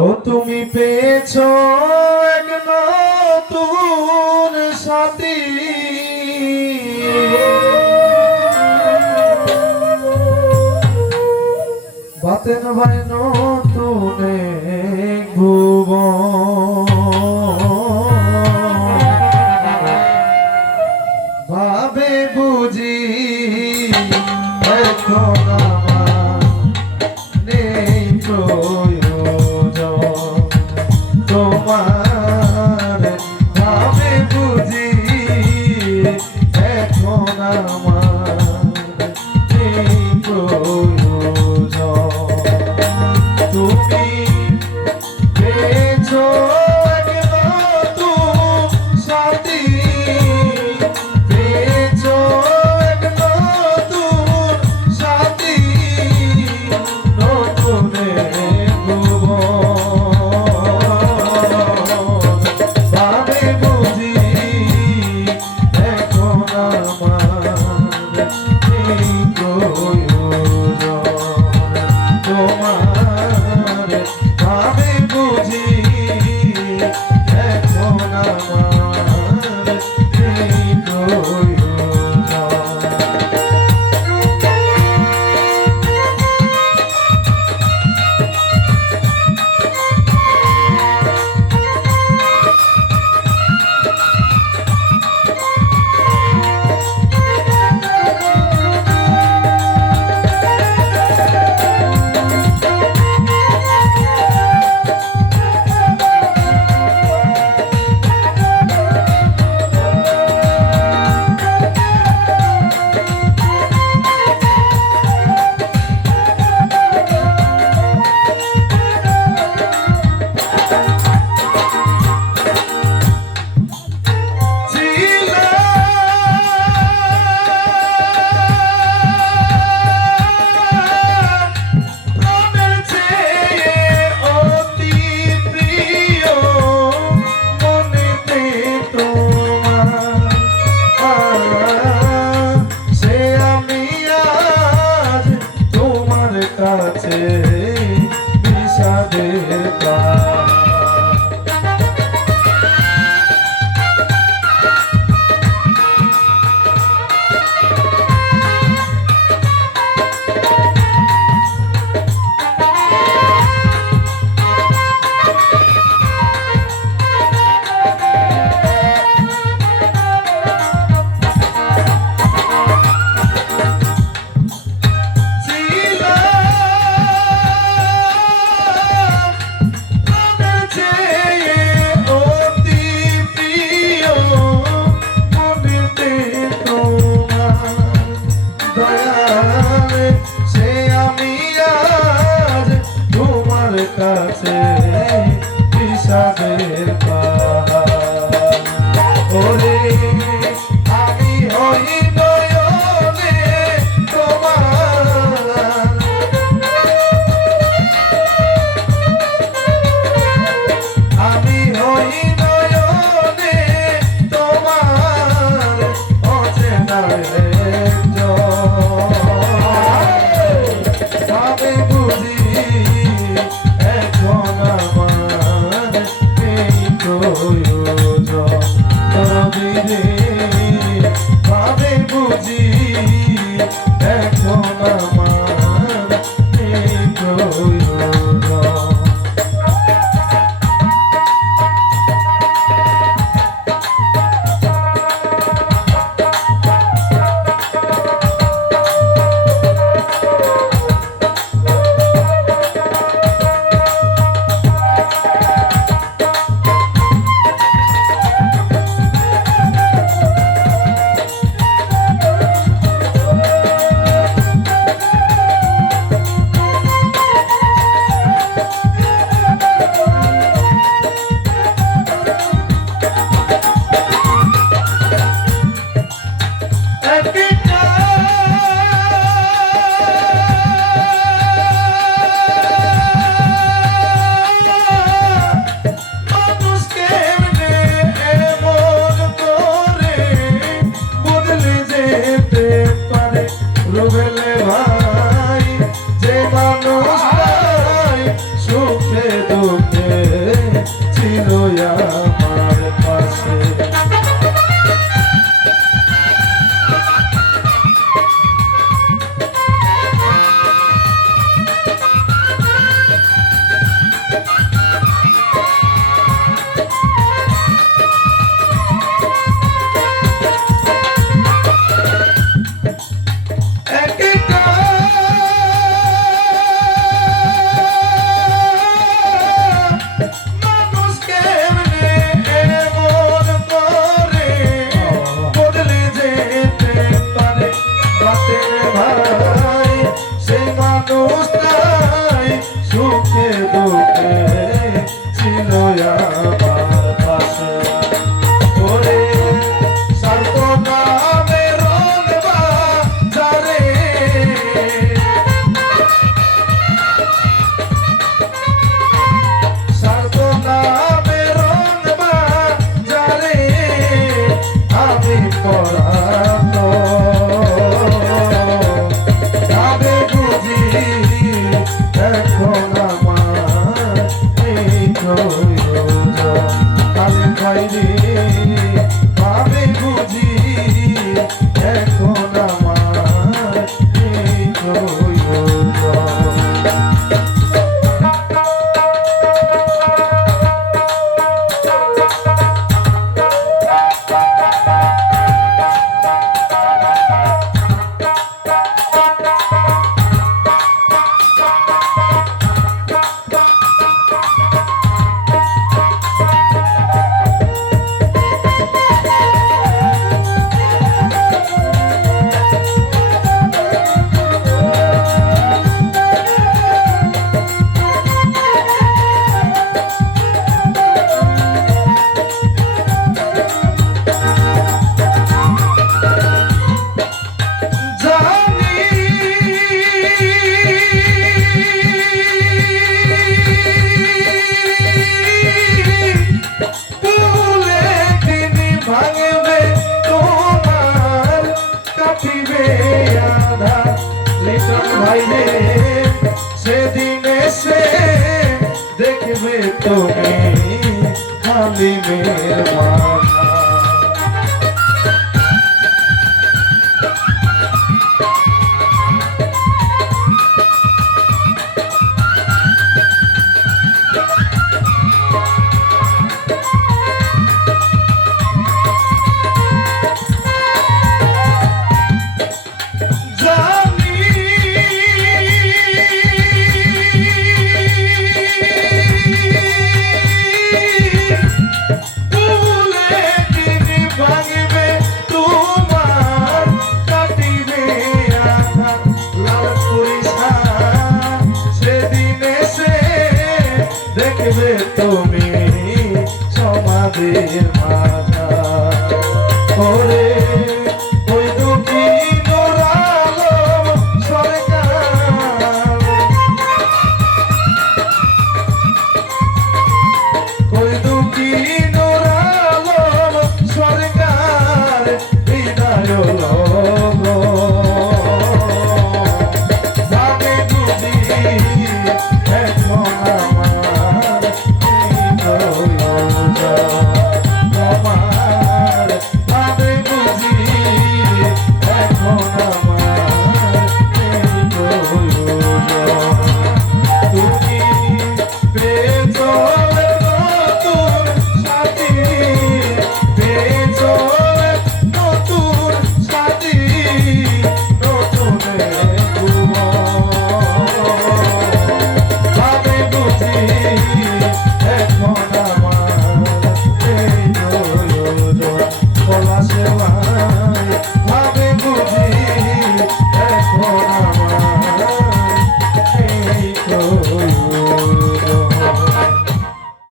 ও তুমি পেয়েছ এক নতুন সাথী। বাতেন ভাই নতুন এক আমার আমি বুঝি এখন আমার তুমি পেয়েছ সাথী এই গো কাছে রে। রোয়া আমার পাশে। ভাইরে সেদিন সে দেখবে তুমি আমি মেয়ের জানি করে